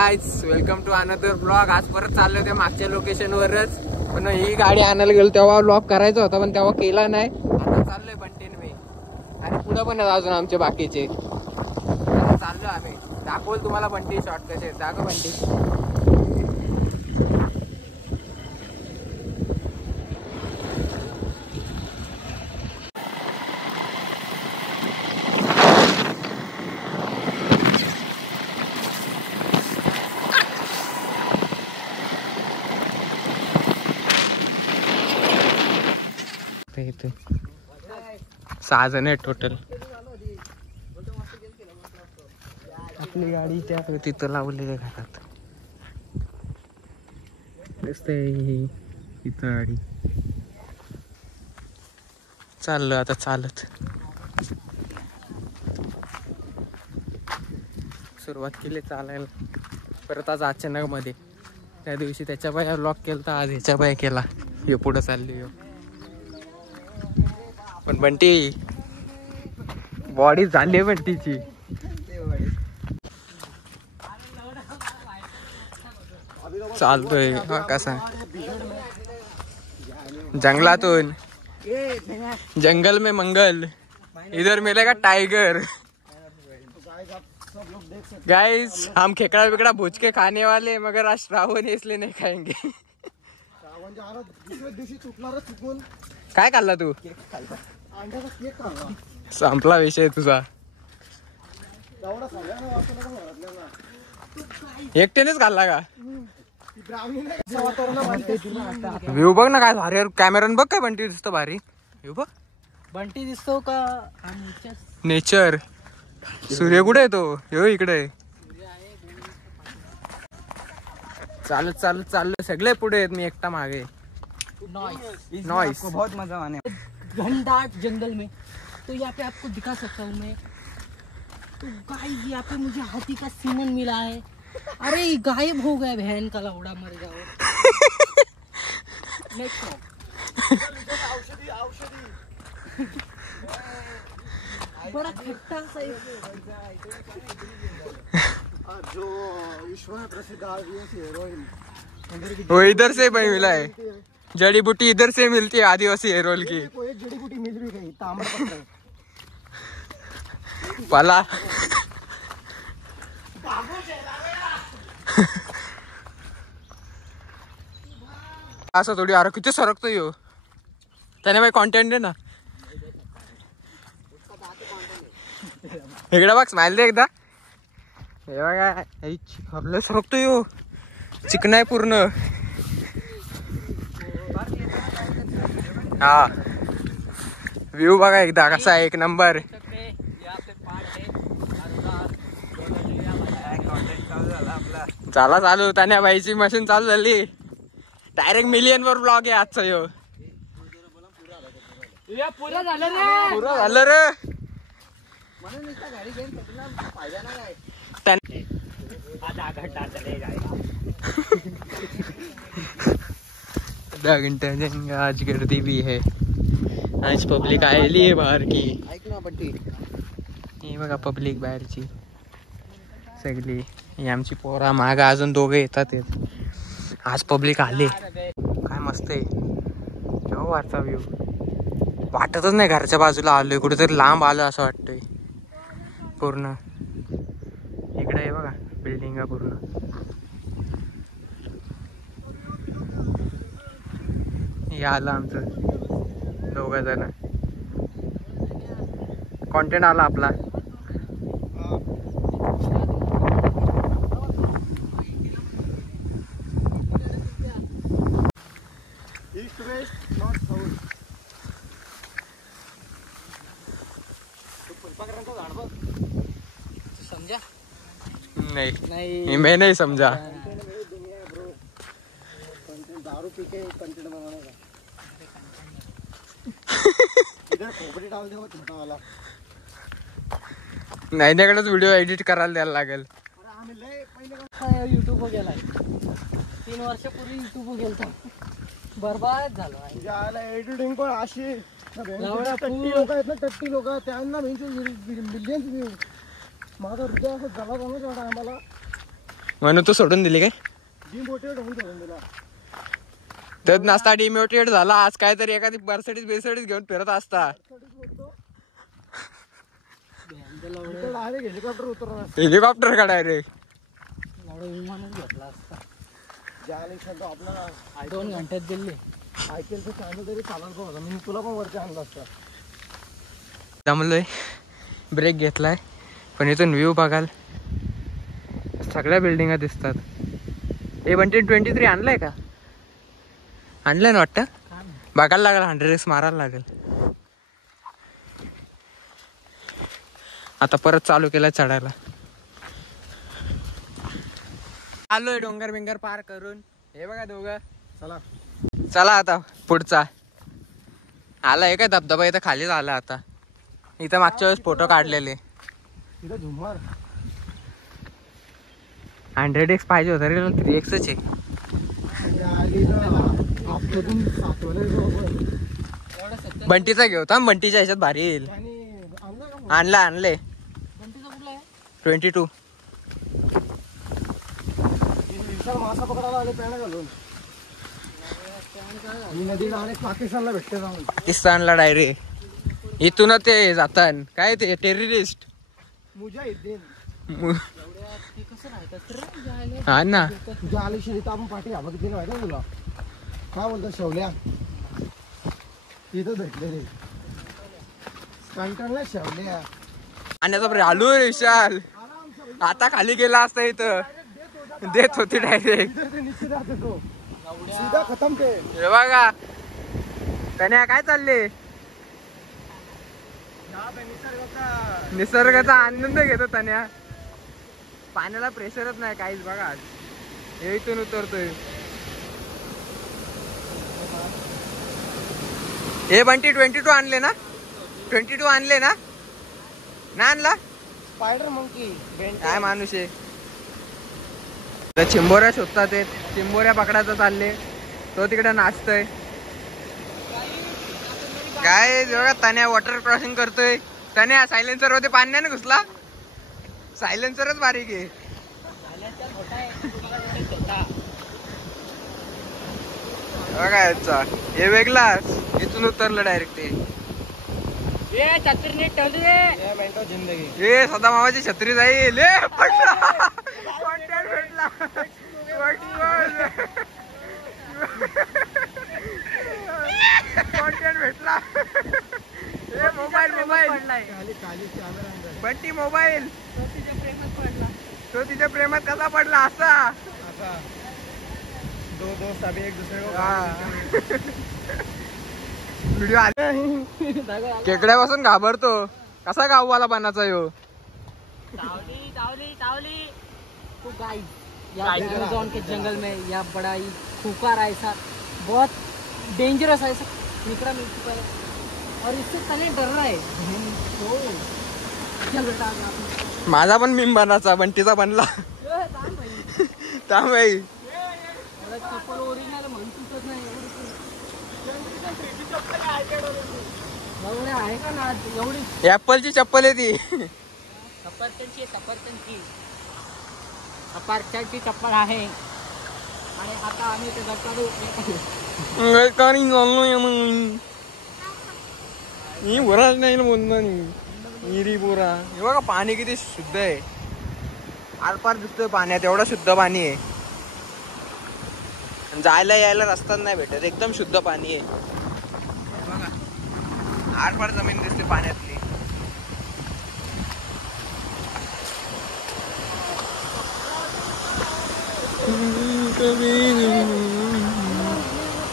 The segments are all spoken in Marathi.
Guys welcome to another blog. आज परत चाललोय त्या मागच्या लोकेशन वरच, पण ही गाडी आणायला गेलो तेव्हा ब्लॉग करायचा होता पण तेव्हा केला नाही. आता चाललोय बंटीन मी आणि पुढे पण अजून आमचे बाकीचे. आता चाललो आम्ही. दाखवल तुम्हाला बंटी शॉर्ट कसे दाखव बंटी. इथे 6 जण आहेत टोटल. आपली गाडी त्या तिथं लावलेली घरात इथं गाडी. चाललो आता चालत. सुरुवात केली चालायला. परत आज अचानक मध्ये त्या दिवशी त्याच्या बाया लॉक केला तर आज ह्याच्या बाया केला. हे पुढं चालली पण बंटी बॉडी झाली बंटीची. चालतोय कसा जंगलातून. जंगल में मंगल इधर मिलेगा टाइगर. गाइस हम खेकड़ा बिकड़ा भूज के खाने वाले मगर आज श्रावण इसलिए नहीं खाएंगे. काय खाल्ला तू? संपला विषय तुझा. एकट्यानेच खाल्ला का? व्ह्यू बघ ना काय भारी. कॅमेरान बघ काय बंटी दिसतो भारी. व्ह्यू बघ बंटी दिसतो का? नेचर. सूर्य कुठे आहे तो? यो इकडे. चालत चालत चाललं सगळे पुढे आहेत मी एकटा मागे. नॉइस बहुत मजा आने. घनदाट जंगल में तो यहाँ पे आपको दिखा सकता हूँ मैं. तो गाइस यहाँ पे मुझे हाथी का सीमन मिला है. अरे गायब हो गया बहन का लौड़ा. मर जाओ. बड़ा खट्टा सा जो विश्व में प्रसिद्ध हीरोइन वो इधर से भाई मिला है. जड़ी बूटी इधर से मिलती है आदिवासी हेयर ऑयल की. कोई जड़ी बूटी मिल भी गई. ताम्रपत्र पाला असं थोडी. अरे किती सरकतो यो. त्याने भाई कॉन्टेंट दे ना. इकडे बघ स्माइल दे एकदा. हे बघा आपलं सरकतो यो. चिकन आहे पूर्ण. हा व्ह्यू बघा एकदा कसा आहे. एक नंबर. झाला चालू. तान्या बाईची मशीन चालू झाली. डायरेक्ट मिलियन वर ब्लॉग आहे आजचा यो. पुरा झालं रे. पुरा झालं रे. आधा घंटा जाएंगे. आज गर्दी भी है. आज पब्लिक आयली आहे बाहेर की. ऐक ना बंटी. हे बघा पब्लिक बाहेरची सगळी. ही आमची पोरा माग अजून दोघे येतात. आज पब्लिक आले. काय मस्त आहे. जेव्हा वरचा व्ह्यू वाटतच नाही घरच्या बाजूला आलोय. कुठेतरी लांब आलं असं वाटतंय. पूर्ण इकडे आहे बघा बिल्डिंग पूर्ण. हे आलं आमचं 2 जण. कॉन्टेंट आला आपला. समझा? नहीं मैं नहीं समझा. दारू पी के कंटेंट बनाने का. इधर खोपड़ी डाल दे वो छोटा वाला. नाहीकडेच व्हिडिओ एडिट करायला द्यायला लागेल. युट्यूब गेलाय. 3 वर्षापूर्वी युट्यूब गेलता. बरबाद झालं. एडिटिंग पण अशी लोक आहेत ना. टट्टी लोक त्यांना मिलियन्स व्ह्यू. माझा हृदय असं जला जाणार त्या टायमाला. म्हणून तू सोडून दिली काय? डिमोटिवेट होऊन सोडून दिला. तर नाश्ता डिमोटिवेट झाला आज. काहीतरी एखादी मर्सिडीज घेऊन फिरत असता. हेलिकॉप्टर उतरणार. हेलिकॉप्टर काढाय रे. विमानच घेतला असता. ज्या आपल्याला 2 घंट्यात दिले. IPLचं चालू तरी चालत होता. मी तुला पण वरती आणलं असतं. जमलोय. ब्रेक घेतलाय. पण इथून व्ह्यू बघाल सगळ्या बिल्डिंगा दिसतात. A123 आणलाय का? आणलंय ना वाटतं. बघायला लागेल. 100x मारायला लागेल. आता परत चालू केलं चढायला. आलोय डोंगर बिंगर पार करून. हे बघा दोघं. चला आता पुढचा आला. काय धबधबा इथं खाली झाला. आता इथं मागच्या वेळेस फोटो काढलेले. 100x पाहिजे होता रे. 3x आहे. बंटीचा घेऊ थांब. बंटीच्या ह्याच्यात भारी येईल. आणले 22. मासा पकडायला आले पॅन घालून. नदीला पाकिस्तानला भेटते जाऊन. पाकिस्तानला डायरेक्ट इथून ते जातात. काय ते टेररिस्ट मुजाहिद्दीन. हा ना. तुझ्या आली शिरी तर आपण पाठी घाबत गेलो माहिती ना तुला. काय बोलतो शेवल्या तिथं भेटले रे. कंटाळला शेवल्या. आणि आलो रे विशाल. आता खाली गेला असता इथं देत होती डायरेक्ट. सीधा खतम ते. हे बघा तन्या काय चालले. निसर्गाचा आनंद घेतो तन्या. पाण्याला प्रेशरच नाही काहीच. बघा हे इथून उतरतोय. हे बंटी 22 आणले ना. 22 आणले ना. ना आणला. स्पायडर मंकी काय माणूस आहे. चिंबोऱ्या शोधतात. ते चिंबोऱ्या पकडायचं चालले. तो तिकडे नाचतोय. काय बघा तन्या वॉटर क्रॉसिंग करतोय. तन्या सायलेन्सर मध्ये पाणी नाही घुसला. सायलेन्सरच बारीक आहे. बघा याचा हे वेगळाच. इथून उतरलं डायरेक्ट ते. छत्री जिंदगी. हे सदा मामाची छत्री जाईल. भेटला. कॉन्टेंट भेटला. Mobile Bunty mobile. तो तिच्या प्रेमात कसा पडला. असा दो दोस्त अभी एक दूसरे को. व्हिडिओ आले. केकड्यापासून घाबरतो. कसा गाववाला बनाचा यो. तो गाइस अमेज़न के जंगल में यह बड़ा ही खूंखार ऐसा बहुत डेंजरस ऐसा निकला मिल चुका है और इससे तने डर रहा है. चल बेटा माझा पण मीम बनाचा. बंटीचा बनला. थांब भाई. चप्पल ओरिजिनल म्हणून तुटत नाही. एवढे आहे का ना. एवढी ऍपलची चप्पल आहे ती. सफरचंदची चप्पल आहे. आणि आता आम्ही ते गटारू बोराच नाही बोलणार. हिरी बोरा. हे बघा पाणी किती शुद्ध आहे. आरपार दिसतोय पाण्यात. एवढं शुद्ध पाणी आहे. जायला यायला रस्ताच नाही भेटत. एकदम शुद्ध पाणी आहे. बघा आरपार जमीन दिसते पाण्यातली.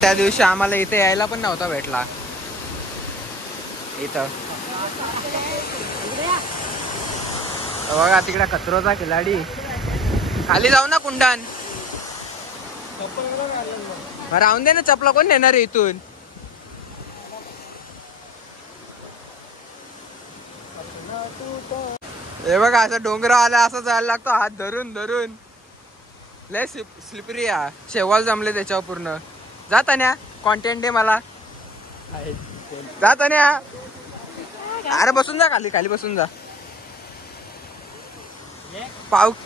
त्या दिवशी आम्हाला इथे यायला पण नव्हता भेटला. इथं बघा तिकडे कचरोचा खिलाडी. खाली जाऊ ना कुंडन. राहून दे ना. चपला कोण नेणार आहे इथून. हे बघा असं डोंगर आला असं जायला लागतो. हात धरून धरून. लय स्लिपरी आहे. शेवाल जमले त्याच्यावर पूर्ण. जात न्या कॉन्टेंट दे मला. जात न्या. अरे बसून जा खाली बसून जा.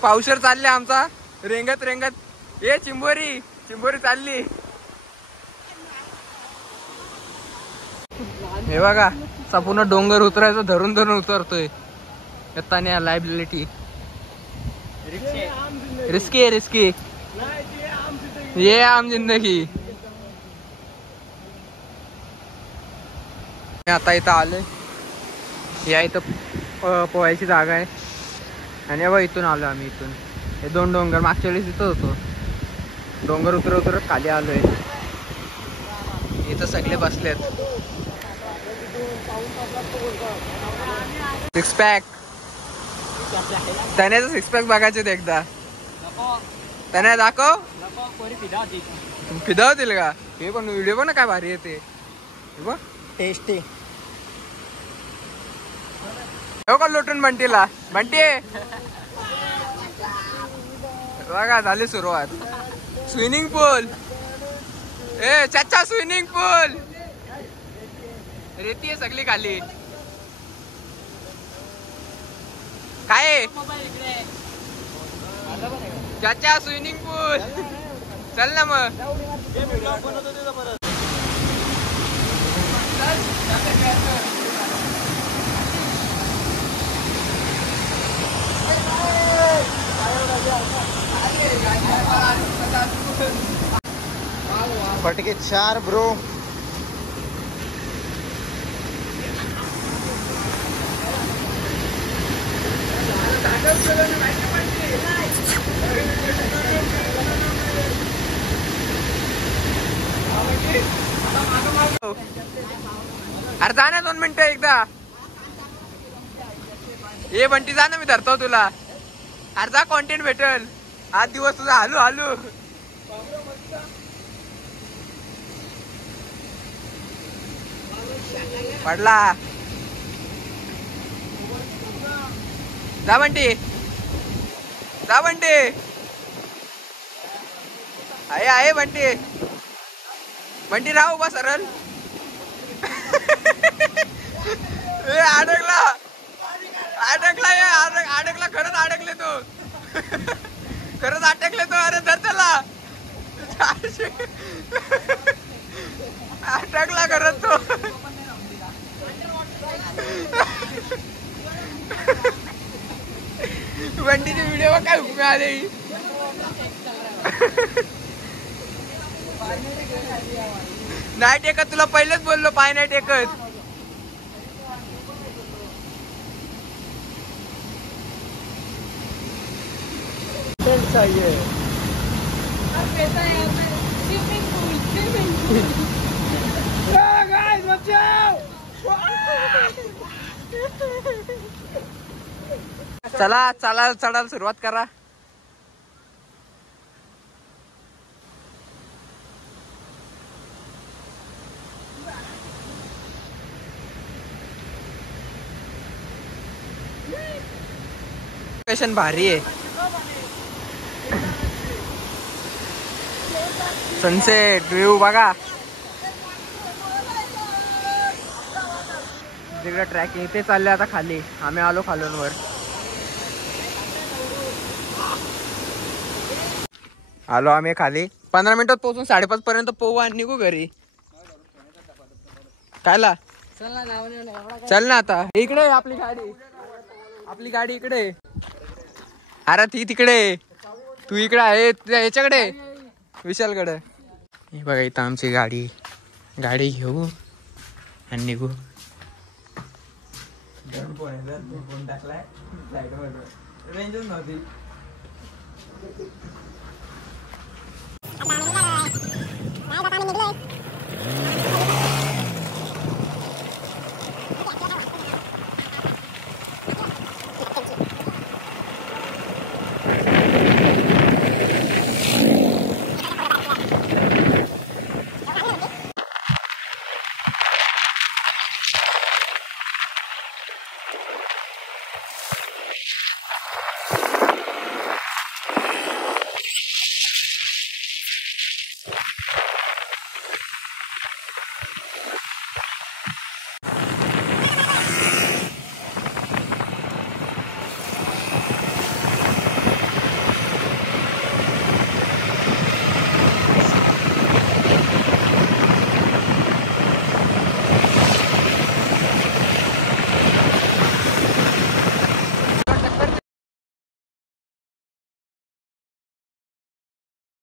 पावशर चालले आमचा. रेंगत रेंगत ये चिंबोरी चिंबोरी चालली. हे बघा पूर्ण डोंगर उतरायचं धरून धरून उतरतोय. येताना लायबिलिटी रिस्की आहे रिस्की. ये आम जिंदगी. आता इथं आलोय. या इथं पोहायची जागा आहे आणि बघ इथून आलो आम्ही. इथून हे 2 डोंगर मागच्या वेळेस इथं होतो. डोंगर उतरत उतरत खाली आलोय. इथं सगळे बसलेत. 6 पॅक त्याने 6 पॅक बघायचे एकदा. त्याने दाखव. फिदा होतील का हे पण व्हिडिओ पण काय भारी येते बघ. टेस्टी हो का लोटून बंटीला. बंटी बघा झाली सुरुवात. स्विमिंग पूल ए चाचा स्विमिंग पूल. रेती आहे सगळी खाली. काय चाचा स्विमिंग पूल. चल ना मग. फटके 4 ब्रो. अरे जा ना 2 मिनिटं एकदा. ये बंटी जा ना मी धरतो तुला. अरे जा कॉन्टेंट भेटल. आज दिवस तुझा हालू हालू. पडला. जा बंटी जा बंटी. आहे बंटी. बंटी राह उभा सरळ. अडकला अडकला अडकला. खरंच अडकले तो. खरंच अटकले तो. अरे धर त्याला. अटकला खरंच तो. बंटीचे व्हिडिओ काय हुकमे आले. नाही टेकत. तुला पहिलेच बोललो पाय नाही टेकत. चाहिए चला चला चढायला सुरुवात करा. लोकेशन भारी आहे. सनसेट व्ह्यू बघा. तिकडे ट्रॅकिंग इथे चालले आता खाली. आम्ही आलो खालूनवर. आलो आम्ही खाली. 15 मिनिटात पोहोचून 5:30 पर्यंत पोहू आणि निघू घरी. कायला चल ना आता. इकडे आपली गाडी. आपली गाडी इकडे. अरे ती तिकडे. तू इकडे आहे याच्याकडे विशालकडे. हे बघा इथं आमची गाडी. गाडी घेऊ आणि निघू. रेंजच नव्हती. आता आम्ही निघालोय.